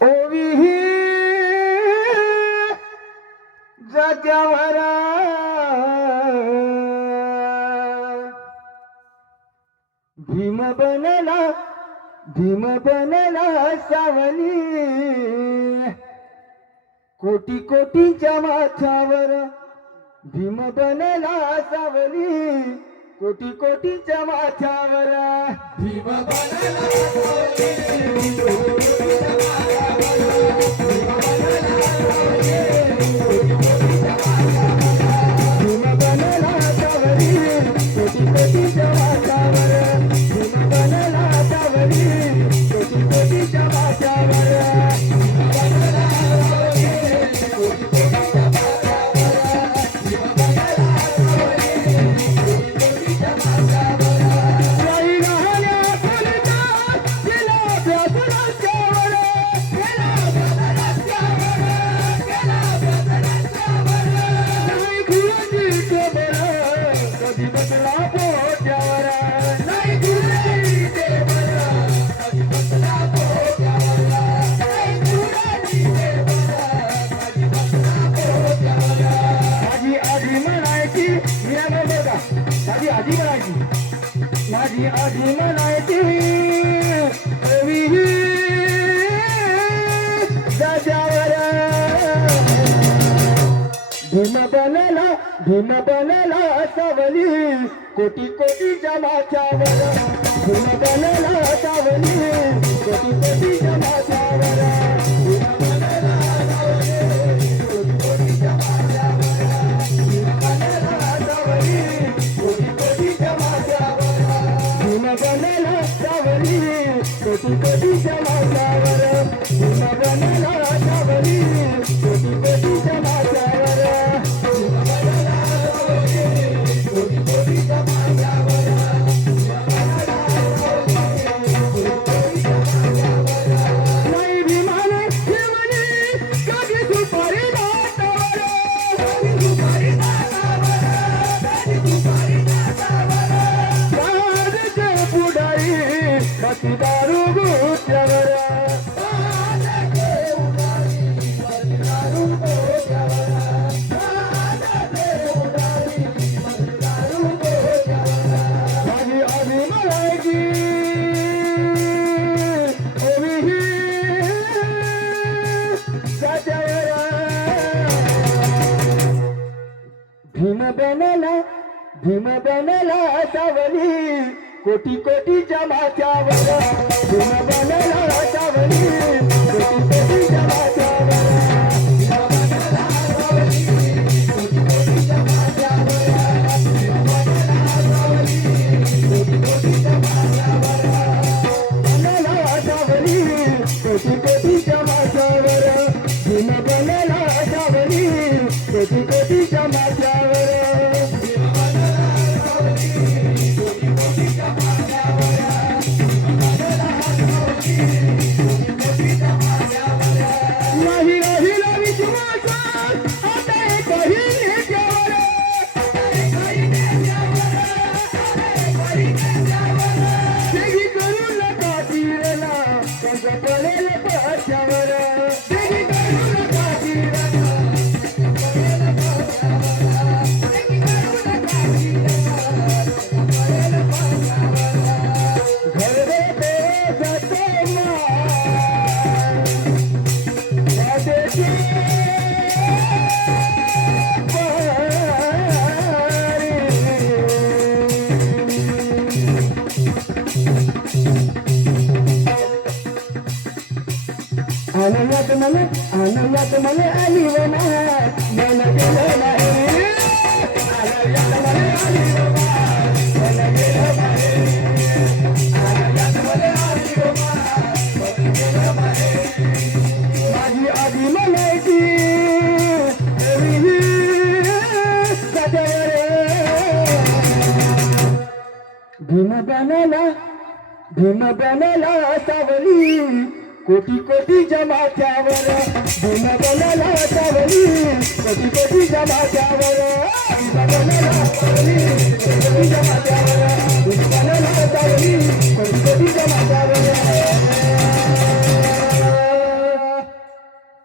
ओवी जात्यावर भीम बनला सावली कोटी कोटीच्या माथ्यावर भीम बनला सावली कोटी कोटीच्या माथ्यावर भीम बनला सावली भीम बनला सावली कोटी कोटीच्या माथ्यावर भीम बनला सावली कोटी कोटीच्या माथ्यावर माझी आजी म्हणायची ओवी जात्यावर भीम बनला सावली कोटी कोटीच्या माथ्यावर भीम बनला सावली कोटी कोटीच्या माथ्यावर भीम बनला सावली कोटी कोटीच्या माथ्यावर भीम बनला सावली कोटी कोटीच्या माथ्यावर भीम बनला सावली कोटी कोटीच्या माथ्यावर भीम बनला सावली कोटी कोटीच्या माथ्यावर भीम बनला सावली कोटी कोटीच्या माथ्यावर नाही भीमाने ठेवली कधी दुपारी नाटावर कधी दुपारी नाटावर कधी दुपारी नाटावर राजचे पुढारी बाकी दारू गुत्यावर राजचे पुढारी बाकी दारू गुत्यावर राजचे पुढारी बाकी दारू गुत्यावर माझी आजी म्हणायची ओवी जात्यावर भीम बनला सावली कोटी कोटीच्या माथ्यावर भीम बनला सावली कोटी कोटीच्या माथ्यावर भीम बनला सावली कोटी कोटीच्या माथ्यावर भीम बनला सावली कोटी कोटीच्या माथ्यावर बनला सावली कोटी कोटीच्या माथ्यावर भीम बनला सावली कोटी कोटीच्या माथ्यावर नाही राहिला विश्वास आता एकही नेत्यावर तेही करू नका तीरला त्यांचं पडेल पाच्यावर तेही करू नका तीरला पडेल पाच्यावर तेही करू नका तीरला पडेल पाच्यावर घर देते जाते आनंदात मला आली वना मन गेलं नाही आनंदात मला आली वना मन गेलं नाही आनंदात मला आली वना मन गेलं नाही माझी आजी म्हणायची ओवी जात्यावर भीम बनला सावली कोटी कोटीच्या माथ्यावर भीम बनला सावली कोटी कोटीच्या माथ्यावर भीम बनला सावली कोटी कोटीच्या माथ्यावर भीम बनला सावली कोटी कोटीच्या माथ्यावर